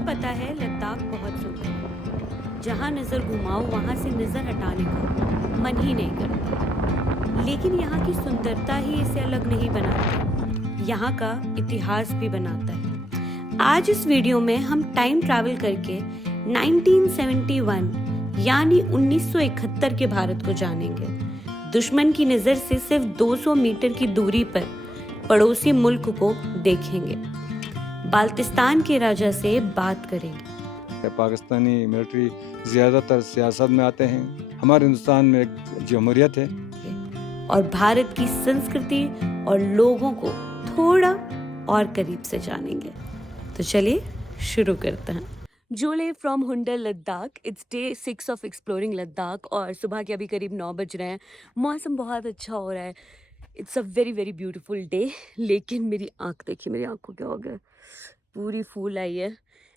सबको पता है लद्दाख बहुत सुंदर है। जहाँ नज़र घुमाओ वहाँ से नज़र हटाने का मन ही नहीं करता। लेकिन यहाँ की सुंदरता ही इसे अलग नहीं बनाती, यहाँ का इतिहास भी बनाता है। आज इस वीडियो में हम टाइम ट्रैवल करके 1971 यानी 1971 के भारत को जानेंगे। दुश्मन की नज़र से सिर्फ 200 मीटर की दूरी पर पड़ोसी मुल्क को देखेंगे। बाल्टिस्तान के राजा से बात करेंगे। पाकिस्तानी मिलिट्री ज़्यादातर सियासत में आते हैं। हमारे हिंदुस्तान में एक जमहूरियत है और भारत की संस्कृति और लोगों को थोड़ा और करीब से जानेंगे। तो चलिए शुरू करते हैं। जोले from Hunder Ladakh. It's day 6 of exploring Ladakh और सुबह के अभी करीब 9 बज रहे हैं। मौसम बहुत अच्छा हो रहा है। It's a very very beautiful day. लेकिन मेरी आँख देखिए, मेरी आँख को क्या हो गया, पूरी फूल आई है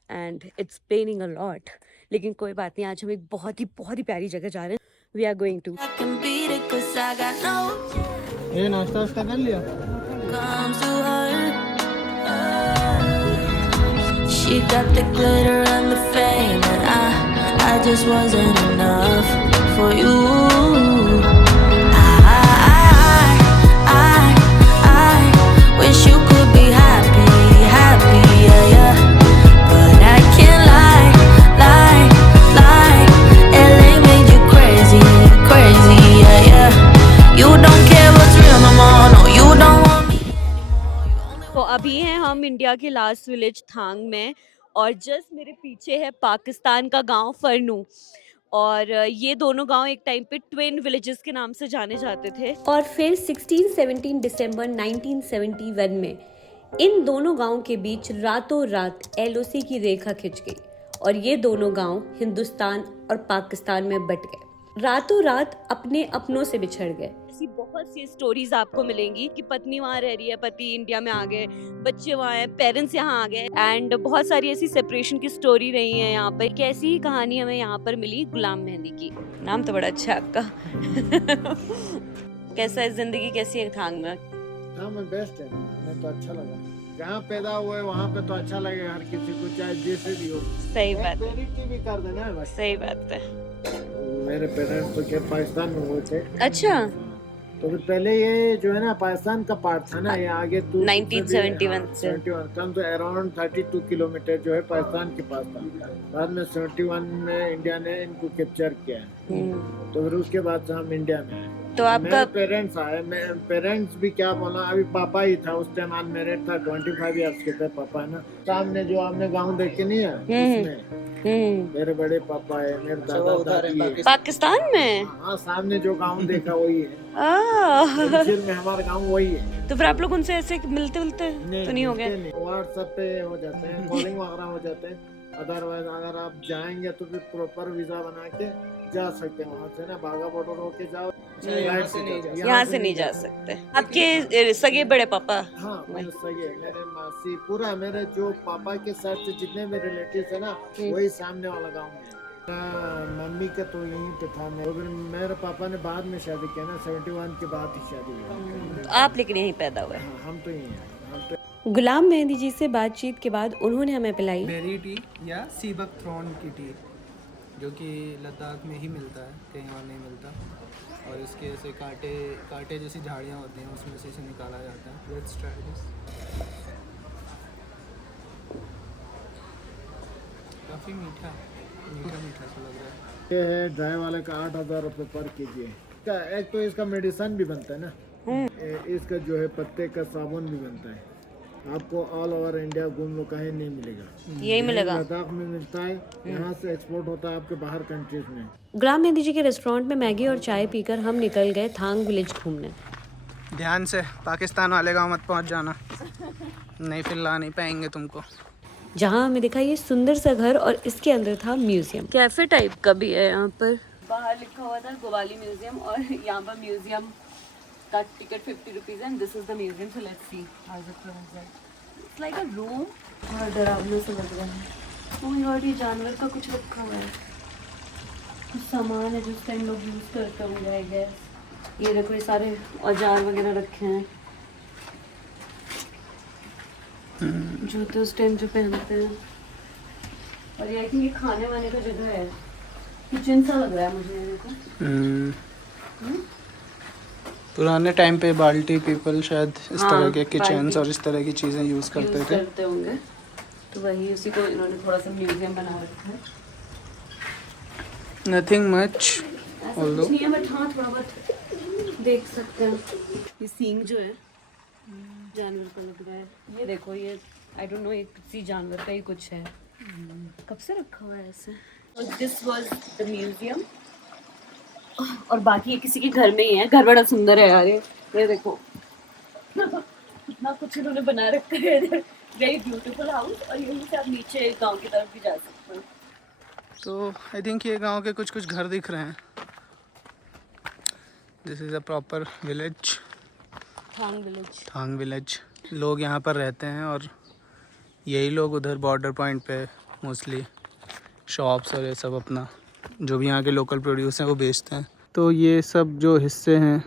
and it's paining a lot. लेकिन कोई बात नहीं, आज हम एक बहुत ही प्यारी जगह जा रहे हैं। We are going to. ये नाश्ता वास्ता कर लिया? She got the glitter and the fame, and I just wasn't enough for you. I wish you could be happy, yeah, yeah. But I can't lie. LA made you crazy, yeah, yeah. You don't care what's real no more, no, you don't want me anymore. तो अभी हैं हम India के last village थांग में और just मेरे पीछे है पाकिस्तान का गांव फरनू। और ये दोनों गांव एक टाइम पे ट्विन विलेजेस के नाम से जाने जाते थे। और फिर 16-17 दिसंबर 1971 में इन दोनों गांव के बीच रातों रात एलओसी की रेखा खिंच गई और ये दोनों गांव हिंदुस्तान और पाकिस्तान में बट गए। रातों रात अपने अपनों से बिछड़ गए। ऐसी बहुत सी स्टोरीज आपको मिलेंगी कि पत्नी वहाँ रह रही है, पति इंडिया में आ गए, बच्चे वहाँ हैं, पेरेंट्स यहाँ आ गए एंड बहुत सारी ऐसी सेपरेशन की स्टोरी रही है यहाँ पर। कैसी ही कहानी हमें यहाँ पर मिली गुलाम मेहंदी की। नाम तो बड़ा अच्छा है आपका। कैसा है जिंदगी, कैसी है थांग में? हाँ, मैं बेस्ट है, हमें तो अच्छा लगा। जहाँ पैदा हुए वहाँ पे तो अच्छा लगेगा हर किसी को, चाहे जैसे भी हो। सही बात है, पेरेंट्स भी कर देना है बस। सही बात है। मेरे पेरेंट्स तो क्या पाकिस्तान में हुए थे। अच्छा, तो फिर पहले ये जो है ना पाकिस्तान का पार्ट था ना, ये आगे 1971 से 71 कम तो अराउंड 32 किलोमीटर जो है पाकिस्तान के पास था। बाद में 71 में इंडिया ने इनको कैप्चर किया है। तो फिर उसके बाद से हम इंडिया में आए। तो आपका पेरेंट्स आए, पेरेंट्स भी क्या बोला, अभी पापा ही था उस टाइम, अनमैरिड था, 25 इयर्स के थे पापा ना। सामने जो आपने गाँव देखे नहीं है, मेरे बड़े पापा है, मेरे दादा दादी है पाकिस्तान में। हाँ, सामने जो गाँव देखा वही है। में हमारा गाँव वही है। तो फिर आप लोग उनसे ऐसे मिलते तो नहीं हो गए? व्हाट्सएप पे हो जाते हैं, कॉलिंग वगैरह हो जाते हैं। अदरवाइज अगर आप जाएंगे तो फिर प्रॉपर वीजा बना के जा सकते हैं। वहाँ से ना बागा बॉर्डर होके जाओ, यहाँ से नहीं जा सकते। आपके सगे बड़े पापा? हाँ, मेरे सगे, मेरे मासी, पूरा मेरे जो पापा के साथ से जितने भी रिलेटिव है ना, वही सामने वाला गाँव में। मम्मी का तो यहीं पे था। मेरे पापा ने बाद में शादी किया ना, 71 के बाद ही शादी हुई। आप लेकिन यहीं पैदा हुए? हाँ, हम तो यहीं हैं। गुलाम मेहंदी जी से बातचीत के बाद उन्होंने हमें पिलाई बेरी टी या सीबक थ्रॉन की टी, जो कि लद्दाख में ही मिलता है, कहीं और नहीं मिलता। और इसके ऐसे कांटे जैसी झाड़ियाँ होती हैं, उसमें से इसे निकाला जाता है। Let's try this. काफ़ी मीठा सा लग रहा है। ये है ड्राई वाले का 8,000 रुपये पर केजी है। एक तो इसका मेडिसिन भी बनता है ना, इसका जो है पत्ते का साबुन भी बनता है। आपको ऑल ओवर इंडिया घूम लो, कहीं नहीं मिलेगा, यही मिलेगा। लद्दाख में मिलता है, यहाँ से एक्सपोर्ट होता है आपके बाहर कंट्रीज में। गुलाम मेहंदी जी के रेस्टोरेंट में मैगी और चाय पीकर हम निकल गए थांग विलेज घूमने। ध्यान से, पाकिस्तान वाले गाँव मत पहुँच जाना, नहीं फिर ला नहीं पाएंगे तुमको। जहाँ हमें दिखा ये सुंदर सा घर और इसके अंदर था म्यूजियम, कैफे टाइप का भी है। यहाँ पर बाहर लिखा हुआ था गोवाली म्यूजियम और यहाँ पर म्यूजियम का ticket 50 rupees and this is the museum. So let's see how it looks like. It's like a room. और डरावना सा लग रहा है। ओह यार, ये जानवर का कुछ रखा हुआ है, कुछ सामान है जो उस टाइम लोग यूज करते होंगे आई गेस। ये देखो, ये सारे औजार वगैरह रखे हैं, जूते उस टाइम जो पहनते हैं। और ये कि ये खाने वाने का जगह है, किचन सा लग रहा है मुझे मेरे को। पुराने टाइम पे बाल्टी पीपल शायद इस हाँ, तरह के किचन्स बाल्टी। और इस तरह की चीज़ें यूज़ करते यूज थे। करते होंगे, तो वही उसी को इन्होंने थोड़ा सा म्यूजियम बना रखा है। Nothing much. ऐसा कुछ नहीं है, बट हाँ थोड़ा बहुत देख सकते हैं। ये सींग जो है जानवर का लग रहा है, ये देखो, ये आई डोंट नो, ये किसी जानवर का ही कुछ है। कब से रखा हुआ है ऐसे। दिस वाज द म्यूजियम, और बाकी ये किसी के घर में ही है। घर बड़ा सुंदर है यार, ये देखो कितना कुछ इन्होंने बना रखा है इधर। वेरी ब्यूटीफुल हाउस, और यहीं से आप नीचे गांव की तरफ भी जा सकते हैं। तो आई थिंक ये गांव के कुछ कुछ घर दिख रहे हैं। This is a proper village, Thang village. लोग यहाँ पर रहते हैं और यही लोग उधर बॉर्डर पॉइंट पे मोस्टली शॉप्स और ये सब अपना जो भी यहाँ के लोकल प्रोड्यूस हैं वो बेचते हैं। तो ये सब जो हिस्से हैं,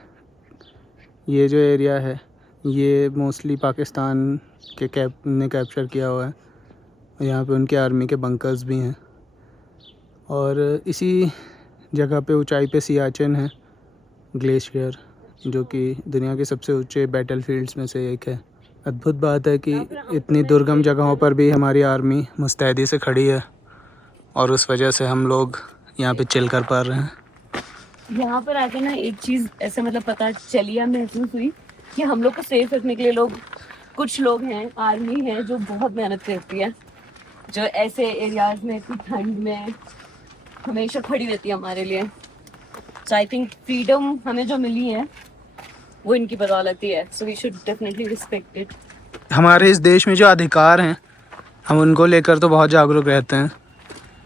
ये जो एरिया है, ये मोस्टली पाकिस्तान के ने कैप्चर किया हुआ है। यहाँ पे उनके आर्मी के बंकर्स भी हैं, और इसी जगह पे ऊंचाई पे सियाचिन है ग्लेशियर, जो कि दुनिया के सबसे ऊंचे बैटलफील्ड्स में से एक है। अद्भुत बात है कि इतनी दुर्गम जगहों पर भी हमारी आर्मी मुस्तैदी से खड़ी है, और उस वजह से हम लोग यहाँ पे चिल कर पा रहे हैं। यहाँ पर आके ना एक चीज ऐसे मतलब पता चली या महसूस हुई कि हम लोग को सेफ रखने के लिए कुछ लोग हैं, आर्मी है जो बहुत मेहनत करती है, जो ऐसे एरियाज में इतनी ठंड में हमेशा खड़ी रहती है हमारे लिए। सो आई थिंक फ्रीडम हमें जो मिली है वो इनकी बदौलत ही है, so we should definitely respect it. हमारे इस देश में जो अधिकार हैं हम उनको लेकर तो बहुत जागरूक रहते हैं,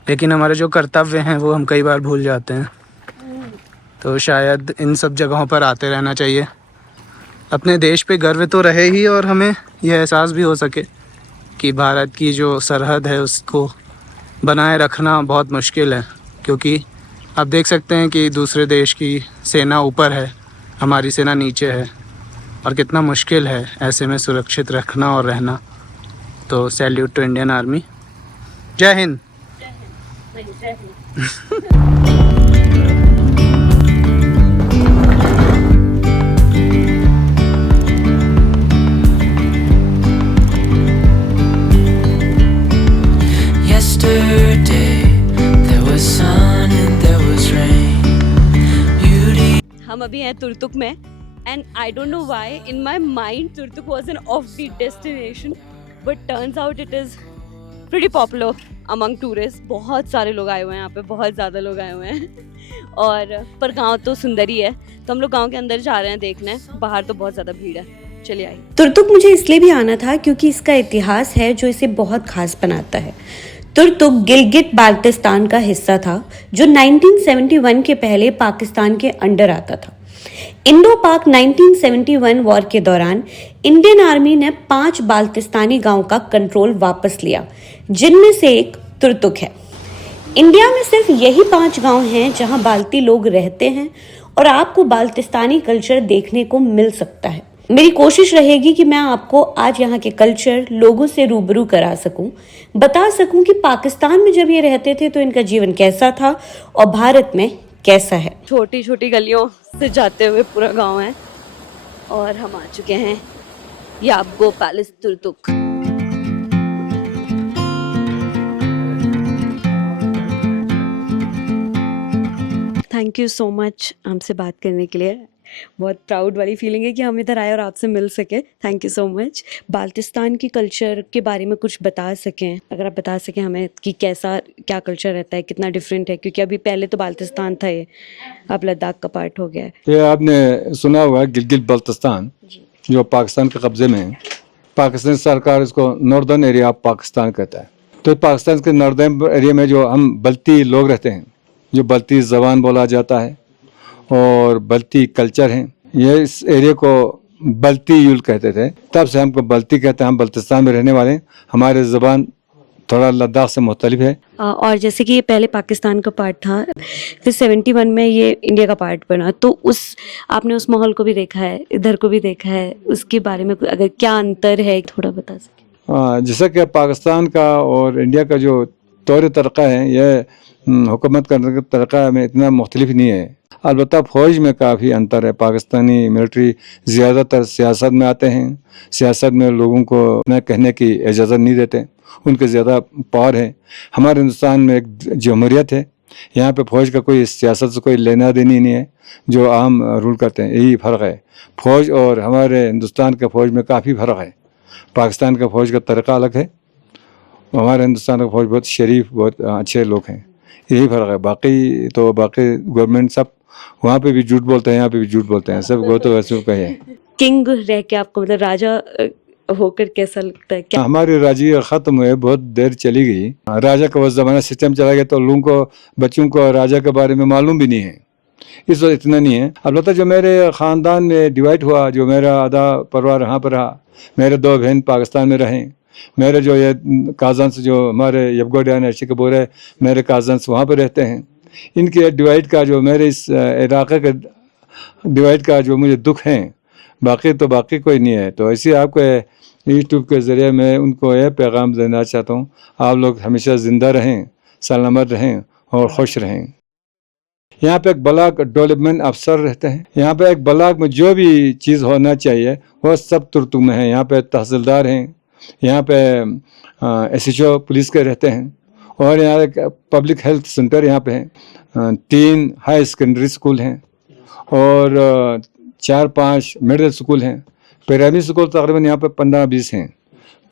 लेकिन हमारे जो कर्तव्य हैं वो हम कई बार भूल जाते हैं। तो शायद इन सब जगहों पर आते रहना चाहिए। अपने देश पे गर्व तो रहे ही, और हमें यह एहसास भी हो सके कि भारत की जो सरहद है उसको बनाए रखना बहुत मुश्किल है, क्योंकि आप देख सकते हैं कि दूसरे देश की सेना ऊपर है, हमारी सेना नीचे है, और कितना मुश्किल है ऐसे में सुरक्षित रखना और रहना। तो सैल्यूट टू इंडियन आर्मी। जय Hind. Yesterday there was sun and there was rain. Beauty. हम अभी हैं तुर्तुक में, and I don't know why in my mind Turtuk was an offbeat destination, but turns out it is pretty popular among tourist. बहुत सारे लोग आए हुए हैं यहाँ पे, बहुत ज़्यादा लोग आए हुए हैं। और पर गांव तो सुंदर ही है, तो हम लोग गांव के अंदर जा रहे हैं देखने। बाहर तो बहुत ज़्यादा भीड़ है, चलिए आइए। तुर्तुक मुझे इसलिए भी आना था क्योंकि इसका इतिहास है जो इसे बहुत खास बनाता है। तुर्तुक गिलगिट बाल्टिस्तान का हिस्सा था जो 1971 के पहले पाकिस्तान के अंडर आता था। इंडो पाक 1971 वॉर के दौरान इंडियन आर्मी ने 5 बाल्टिस्तानी गांव का कंट्रोल वापस लिया, जिनमें से एक तुर्तुक है। इंडिया में सिर्फ यही 5 गांव हैं जहां बाल्टी लोग रहते हैं, और आपको बाल्टिस्तानी कल्चर देखने को मिल सकता है। मेरी कोशिश रहेगी कि मैं आपको आज यहाँ के कल्चर, लोगों से रूबरू करा सकूं, बता सकूं कि पाकिस्तान में जब ये रहते थे तो इनका जीवन कैसा था और भारत में कैसा है। छोटी छोटी गलियों से जाते हुए पूरा गांव है, और हम आ चुके हैं Yabgo palace Turtuk. Thank you so much हमसे बात करने के लिए। बहुत प्राउड वाली फीलिंग है कि हम इधर आए और आपसे मिल सके। Thank you so much. Baltistan की कल्चर के बारे में कुछ बता सकें, अगर आप बता सकें हमें कि कैसा क्या कल्चर रहता है, कितना डिफरेंट है, क्योंकि अभी पहले तो बाल्टिस्तान था, ये अब लद्दाख का पार्ट हो गया है। ये आपने सुना हुआ गिलगित बाल्टिस्तान जो पाकिस्तान के कब्जे में है। पाकिस्तान सरकार इसको नॉर्दर्न एरिया ऑफ पाकिस्तान कहता है। तो पाकिस्तान के नॉर्दर्न एरिया में जो हम बल्ती लोग रहते हैं, जो बल्ती ज़बान बोला जाता है और बल्ती कल्चर है, ये इस एरिया को बल्ती यूल कहते थे, तब से हमको बल्ती कहते हैं। हम बल्तिस्तान में रहने वाले हैं, हमारे ज़बान थोड़ा लद्दाख से मुख्तलिफ है। और जैसे कि ये पहले पाकिस्तान का पार्ट था, फिर 71 में ये इंडिया का पार्ट बना, तो आपने उस माहौल को भी देखा है, इधर को भी देखा है, उसके बारे में अगर क्या अंतर है थोड़ा बता सकें। जैसा कि पाकिस्तान का और इंडिया का जो तौर तरीक़ा है, ये हुकूमत करने का तरीक़ा में इतना मुख्तलिफ नहीं है। अलबत्ता फ़ौज में काफ़ी अंतर है। पाकिस्तानी मिलिट्री ज़्यादातर सियासत में आते हैं, सियासत में लोगों को अपना कहने की इजाज़त नहीं देते, उनके ज़्यादा पावर है। हमारे हिंदुस्तान में एक जमहूरियत है, यहाँ पे फ़ौज का कोई सियासत से कोई लेना देनी नहीं है, जो आम रूल करते हैं, यही फ़र्क है। फ़ौज और हमारे हिंदुस्तान के फ़ौज में काफ़ी फ़र्क है। पाकिस्तान का फ़ौज का तरीक़ा अलग है, हमारे हिंदुस्तान का फ़ौज बहुत शरीफ, बहुत अच्छे लोग हैं, यही फ़र्क है। बाकी तो बाकी गवर्नमेंट सब वहाँ पे भी झूठ बोलते हैं, यहाँ पे भी झूठ बोलते हैं, सब गो तो वैसे कहे हैं। किंग रह के आपको मतलब राजा होकर कैसा लगता है? क्या हमारी राजगी ख़त्म हुए बहुत देर चली गई। राजा का वो ज़माना सिस्टम चला गया, तो लोगों को, बच्चों को राजा के बारे में मालूम भी नहीं है, इस वक्त इतना नहीं है। अलबत्ता जो मेरे ख़ानदान में डिवाइड हुआ, जो मेरा आधा परिवार यहाँ पर रहा, मेरे 2 बहन पाकिस्तान में रहे, मेरे जो ये काज़न्स जो हमारे यबगो डायनेस्टी के बोरे मेरे काज़न्स वहाँ पर रहते हैं, इनके डिवाइड का जो मेरे इस इलाक़े के डिवाइड का जो मुझे दुख है, बाकी तो बाकी कोई नहीं है। तो ऐसे आपको यूट्यूब के ज़रिए मैं उनको यह पैगाम देना चाहता हूँ, आप लोग हमेशा ज़िंदा रहें, सलामत रहें और खुश रहें। यहाँ पे एक ब्लॉक डेवलपमेंट अफसर रहते हैं, यहाँ पे एक ब्लॉक में जो भी चीज़ होना चाहिए वो सब तुर्तुक में है। यहाँ पे तहसीलदार हैं, यहाँ पे SHO पुलिस के रहते हैं, और यहाँ एक पब्लिक हेल्थ सेंटर यहाँ पे है, 3 हाई सेकेंडरी स्कूल हैं, और 4-5 मिडिल स्कूल हैं, प्राइमरी स्कूल तकरीबन यहाँ पे 15-20 हैं।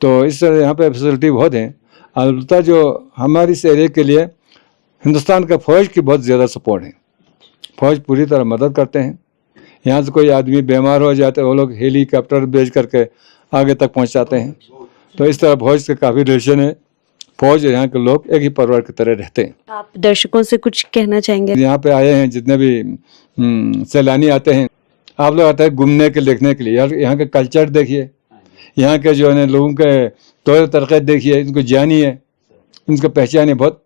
तो इस तरह यहाँ पे फैसिलिटी बहुत हैं। अलबत्ता जो हमारी इस एरिया के लिए हिंदुस्तान का फ़ौज की बहुत ज़्यादा सपोर्ट है, फ़ौज पूरी तरह मदद करते हैं। यहाँ से कोई आदमी बीमार हो जाता है, वो लोग हेलीकॉप्टर भेज करके आगे तक पहुँचाते हैं। तो इस तरह फ़ौज से काफ़ी रिलेशन है, फ़ौज और यहाँ के लोग एक ही परिवार की तरह रहते हैं। आप दर्शकों से कुछ कहना चाहेंगे? यहाँ पे आए हैं जितने भी सैलानी आते हैं, आप लोग आते हैं घूमने के, देखने के लिए, यार यहाँ के कल्चर देखिए, यहाँ के जो है लोगों के तौर तरीक़े देखिए, इनको जानिए, इनको पहचानिए, बहुत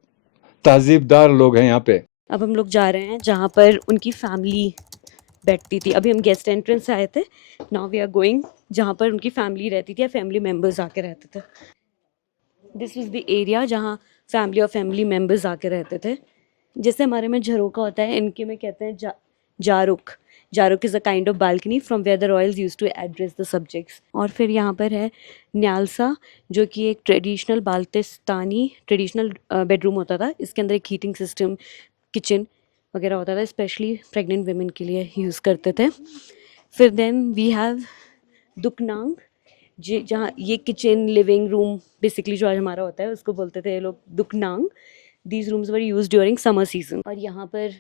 तहज़ीबदार लोग हैं यहाँ पे। अब हम लोग जा रहे हैं जहाँ पर उनकी फैमिली बैठती थी। अभी हम गेस्ट एंट्रेंस से आए थे, नाउ वी आर गोइंग जहाँ पर उनकी फैमिली रहती थी या फैमिली मेम्बर्स आके रहते थे। दिस इज़ द एरिया जहाँ फैमिली और फैमिली मेम्बर्स आके रहते थे। जैसे हमारे में झरोका होता है, इनके में कहते हैं जारुक। Jaruk is a kind of balcony from where the royals use to address the subjects. और फिर यहाँ पर है न्यालसा, जो कि एक ट्रेडिशनल बाल्टिस्तानी ट्रेडिशनल बेडरूम होता था। इसके अंदर एक हीटिंग सिस्टम, किचन वगैरह होता था, स्पेशली प्रेग्नेंट वेमेन के लिए यूज़ करते थे। फिर देन वी हैव दुकनांग, जहाँ ये किचन लिविंग रूम बेसिकली जो आज हमारा होता है उसको बोलते थे लोग दुकनांग। These rooms were use during summer season. और यहाँ पर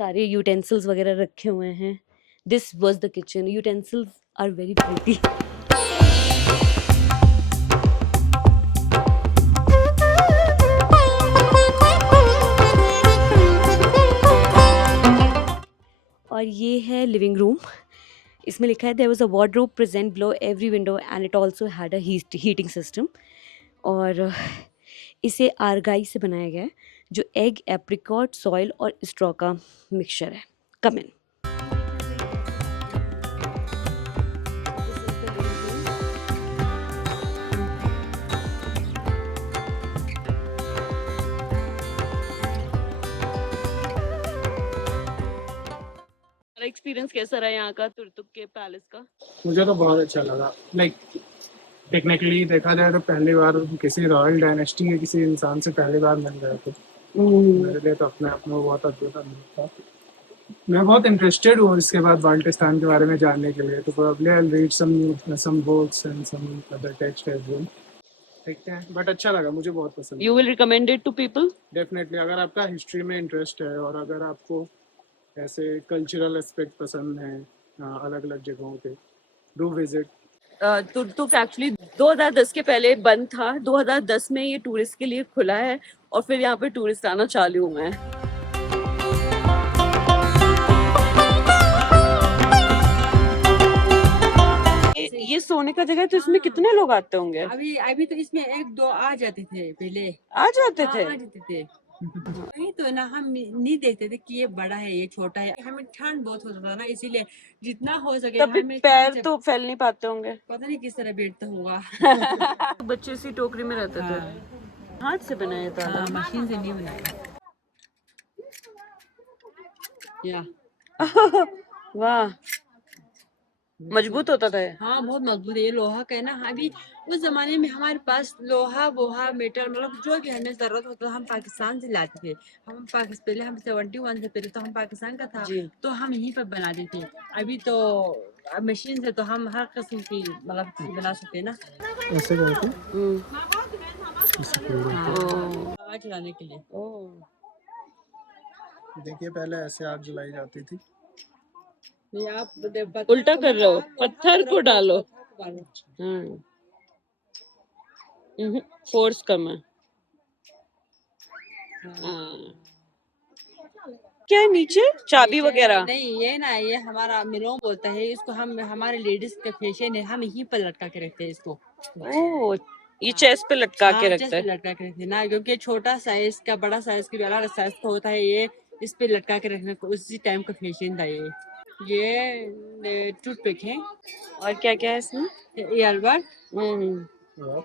सारे यूटेंसिल्स वगैरह रखे हुए हैं। This was the kitchen. Utensils are very pretty. और ये है लिविंग रूम। इसमें लिखा है there was a wardrobe present below every window and it also had a heating system. और इसे आर्गाई से बनाया गया है, जो एग, एप्रिकॉट, सॉइल और स्ट्रॉ का मिक्सचर है। कम इन। एक्सपीरियंस कैसा रहा यहाँ का, तुर्तुक के पैलेस का? मुझे तो बहुत अच्छा लगा। लाइक टेक्निकली देखा जाए तो पहली बार किसी रॉयल डायनेस्टी के किसी इंसान से पहली बार मिल रहे थे। मेरे लिए तो अपने आप में बहुत अद्भुत अनुभव था। मैं बहुत इंटरेस्टेड हूँ इसके बाद बाल्टिस्तान के बारे में जानने के लिए। तो probably I will read some books and some other text as well. देखते हैं, बट अच्छा लगा, मुझे बहुत पसंद। You will recommend it to people? Definitely, अगर आपका हिस्ट्री में इंटरेस्ट है और अगर आपको ऐसे कल्चरल एस्पेक्ट पसंद हैं अलग अलग जगहों पे, डू विजिट। तुर्तुक एक्चुअली 2010 के पहले बंद था। 2010 में ये टूरिस्ट के लिए खुला है और फिर यहाँ पे टूरिस्ट आना चालू हुए हैं। ये सोने का जगह है, तो इसमें कितने लोग आते होंगे? अभी अभी तो इसमें 1-2 आ जाते थे पहले। आ जाते थे? आ जाते थे। वही तो ना, हम नहीं देखते थे कि ये बड़ा है ये छोटा है। हमें ठंड बहुत होता था ना, इसीलिए जितना हो सके तब भी हमें पैर तो फैल नहीं पाते होंगे। पता नहीं किस तरह बैठता होगा। बच्चे इसी टोकरी में रहते थे। हाथ से बनाया ताला? हाँ, मशीन से नहीं बनाया। या वाह, मजबूत होता था ये? हाँ, बहुत मजबूत है ये लोहा का है ना। अभी उस जमाने में हमारे पास लोहा वोहा मेटल मतलब जो भी हमें जरूरत होता हम पाकिस्तान से लाते थे। हम पाकिस्तान पहले हम 71 से पहले तो हम पाकिस्तान का था, जी। तो हम यहीं पर बनाते थे। अभी तो मशीन से तो हम हर किस्म की मतलब चीज़ बना सकते हैं ना। ऐसे करके हम्म। आग जलाने के लिए। देखिए पहले ऐसे आग जलाई जाती थी। नहीं आप उल्टा कर रहे हो, पत्थर को डालो। फोर्स कम है। हाँ। क्या है नीचे? चाबी वगैरह? नहीं ये ना ये हमारा मिलों बोलता है इसको। हम हमारे लेडीज का फैशन है, हम यहीं पर लटका के रखते हैं इसको। ओह, ये चेस्ट पे लटका के चेस्ट रखते पे हैं। लटका के रखते हैं ना, क्योंकि छोटा साइज का बड़ा साइज की अलग साइज का होता है। ये इस पे लटका के रखने को उसी टाइम का फैशन था ये टूथपिक है। और क्या क्या है इसमें? ईयरबड। हम्म।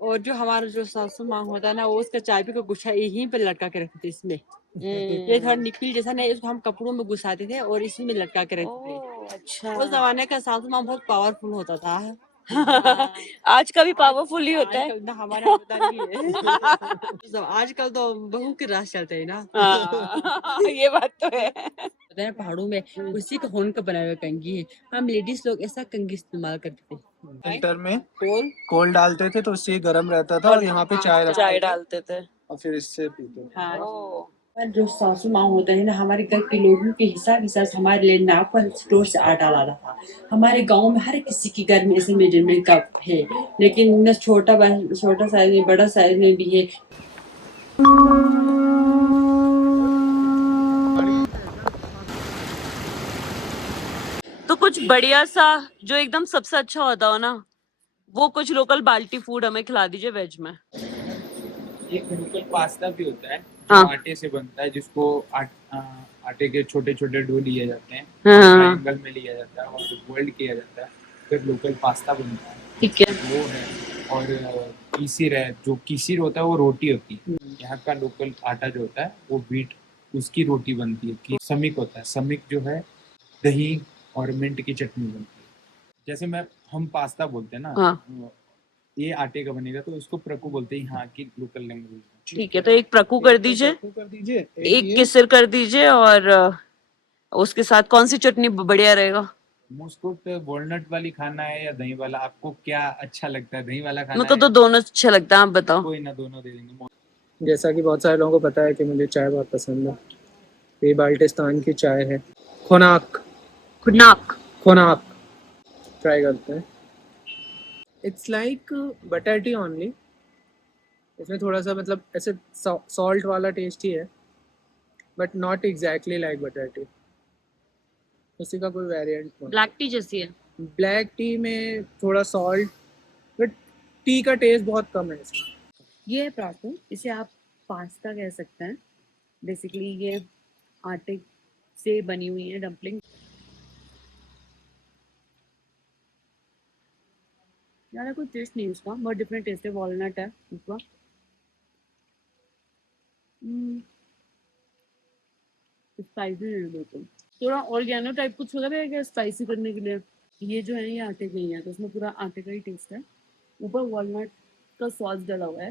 और जो हमारा जो सासू माँ होता है ना वो उसका चाबी का गुच्छा यहीं पे लटका के रखते थे इसमें। ये थोड़ा निकल जैसा नहीं, इसको हम कपड़ों में घुसाते थे और इसी में लटका के रखते थे। ओह, अच्छा। उस जमाने का सासू माँ बहुत पावरफुल होता था। आज का भी पावरफुल ही होता है। आजकल ना हमारा होता नहीं है। आजकल तो बहू के राज चलते हैं ना। हाँ, ये बात तो है। पता है पहाड़ों में उसी का होन का बनाया हुआ कंघी है। हम लेडीज लोग ऐसा कंघी इस्तेमाल करते थे। फिल्टर में कोल कोल डालते थे तो उससे गर्म रहता था और यहाँ पे चाय रखते चाय थे डालते थे। और फिर इससे पीते थे। हाँ। ओह, जो सासू माँ होता है ना हमारे घर के लोगों के हिसाब हमारे लिए नाप पर स्टोर से आटा लाना था। हमारे गांव में हर किसी के घर में ऐसे मेजरमेंट कप है, लेकिन न छोटा साइज में बड़ा साइज में भी है। तो कुछ बढ़िया सा जो एकदम सबसे अच्छा होता हो ना, वो कुछ लोकल बाल्टी फूड हमें खिला दीजिए वेज में। एक लोकल पास्ता भी होता है जो हाँ। आटे से बनता है, जिसको आटे के छोटे छोटे डो लिए जाते हैं, हाँ। ट्रायंगल में लिया जाता है और बोल्ड किया जाता है, फिर लोकल पास्ता बनता है। ठीक है। वो है। और कीसिर है, जो कीसिर होता है वो रोटी होती है। यहाँ का लोकल आटा जो होता है वो व्हीट, उसकी रोटी बनती है। कि समिक होता है, समिक जो है दही और मिंट की चटनी बनती है। जैसे हम पास्ता बोलते हैं ना, हाँ। ये आटे का बनेगा तो उसको प्रकु बोलते हैं यहाँ की लोकल लैंग्वेज में। ठीक है, तो एक प्रकु कर दीजिए, कर दीजिए एक ये किसर कर दीजिए, और उसके साथ कौन सी चटनी बढ़िया रहेगा? मुझको तो वॉलनट वाली खाना है या दही वाला, आपको क्या अच्छा लगता है? दही वाला खाना मेरे को है? तो दोनों अच्छा लगता है, आप बताओ। कोई ना, दोनों दे देंगे। जैसा कि बहुत सारे लोगों को पता है कि मुझे चाय बहुत पसंद है। ये बाल्टिस्तान की चाय है, खोनाक। खुनाक। खोनाक ट्राई करते हैं। It's like butter tea only. इसमें थोड़ा सा मतलब ऐसे सॉल्ट वाला टेस्ट ही है, but not exactly like butter tea. उसी का कोई वेरिएंट नहीं। ब्लैक टी जैसी है। ब्लैक टी में थोड़ा सॉल्ट, बट टी का टेस्ट बहुत कम है इसमें। ये है प्रातू, इसे आप पास्ता कह सकते हैं। बेसिकली ये आटे से बनी हुई है डम्पलिंग। ज़्यादा कोई टेस्ट नहीं है उसका, बहुत डिफरेंट टेस्ट है, वॉलनट है उसका। स्पाइसी है बिल्कुल, थोड़ा ऑर्गेनो टाइप कुछ होगा क्या स्पाइसी करने के लिए। ये जो है ये आटे का ही है, तो उसमें पूरा आटे का ही टेस्ट है। ऊपर वॉलनट का सॉस डला हुआ है।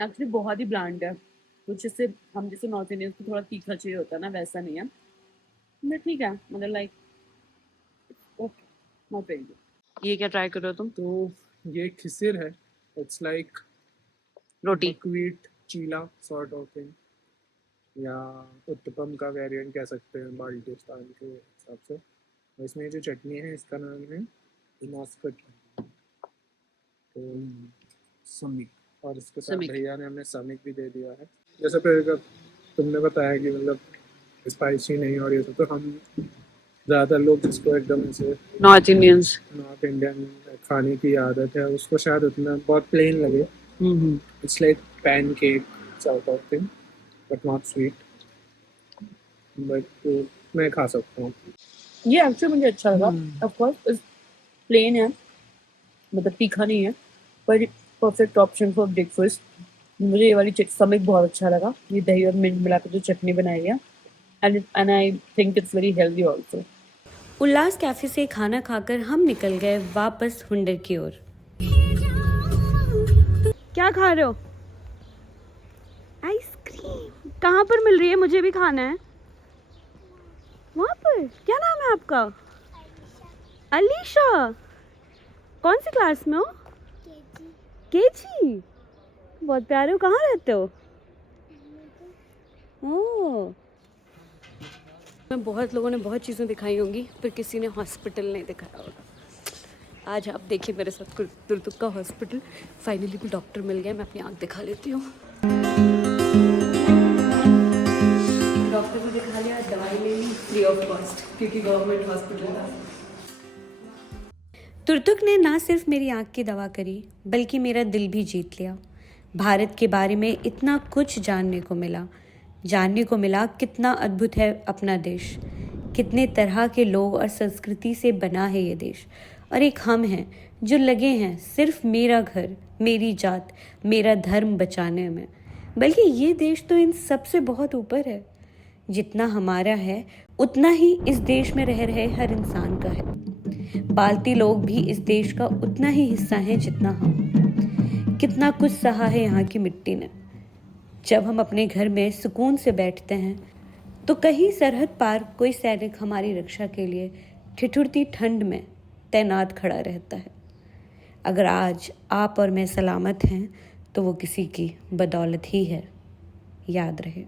एक्चुअली बहुत ही ब्लैंड है, कुछ इससे हम जैसे नॉर्थ इंडियन को थोड़ा तीखा चाहिए होता है ना, वैसा नहीं है। बट ठीक है, मतलब like okay, not very good. ये क्या ट्राई कर रहे हो तुम? तो ये खिसिर है, it's like roti. Buckwheat cheela sort of thing, या उत्तपम का वेरिएंट कह सकते हैं बाल्टिस्तान के हिसाब से। और इसमें जो चटनी है इसका नाम है इनास्कट, तो समिक। और इसके साथ समिक। भैया ने हमें समिक भी दे दिया है। जैसे फिर तुमने बताया कि मतलब स्पाइसी नहीं और ये सब, तो हम ज़्यादातर लोग जिसको एकदम ऐसे नॉर्थ इंडियंस। नॉर्थ इंडियन खाने की आदत है उसको शायद उतना बहुत प्लेन लगे। It's like pan cake sort of thing, but not sweet, but मैं खा सकता हूँ। ये एक्चुअली मुझे अच्छा लगा। ऑफ कोर्स प्लेन है, मतलब तीखा नहीं है, पर परफेक्ट ऑप्शन फॉर ब्रेकफास्ट। मुझे ये वाली समिक बहुत अच्छा लगा, ये दही और मिंट मिला के जो चटनी बनाई है, and I think it's very healthy also. Ullas cafe से खाना खाकर हम निकल गए वापस हुंडर की ओर। क्या खा रहे हो? आइसक्रीम। कहाँ पर मिल रही है? मुझे भी खाना है। वहाँ पर? क्या नाम है आपका? अलीशा। कौन सी क्लास में हो? केजी। बहुत प्यारे हो। कहाँ रहते हो? ओह, मैं बहुत लोगों ने बहुत चीज़ें दिखाई होंगी, पर किसी ने हॉस्पिटल नहीं दिखाया होगा। आज आप देखिए मेरे साथ तुर्तुक का हॉस्पिटल। फाइनली भी डॉक्टर मिल गया, मैं अपनी आँख दिखा लेती हूँ। डॉक्टर को दिखा लिया, दवाई ले ली फ्री ऑफ कॉस्ट, क्योंकि गवर्नमेंट हॉस्पिटल था। तुर्तुक ने ना सिर्फ मेरी आँख की दवा करी, बल्कि मेरा दिल भी जीत लिया। भारत के बारे में इतना कुछ जानने को मिला कितना अद्भुत है अपना देश, कितने तरह के लोग और संस्कृति से बना है ये देश। और एक हम हैं जो लगे हैं सिर्फ मेरा घर, मेरी जात, मेरा धर्म बचाने में। बल्कि ये देश तो इन सबसे बहुत ऊपर है। जितना हमारा है उतना ही इस देश में रह रहे हर इंसान का है। बाल्टी लोग भी इस देश का उतना ही हिस्सा हैं जितना हम। कितना कुछ सहा है यहाँ की मिट्टी ने। जब हम अपने घर में सुकून से बैठते हैं तो कहीं सरहद पार कोई सैनिक हमारी रक्षा के लिए ठिठुरती ठंड में तैनात खड़ा रहता है। अगर आज आप और मैं सलामत हैं तो वो किसी की बदौलत ही है। याद रहे।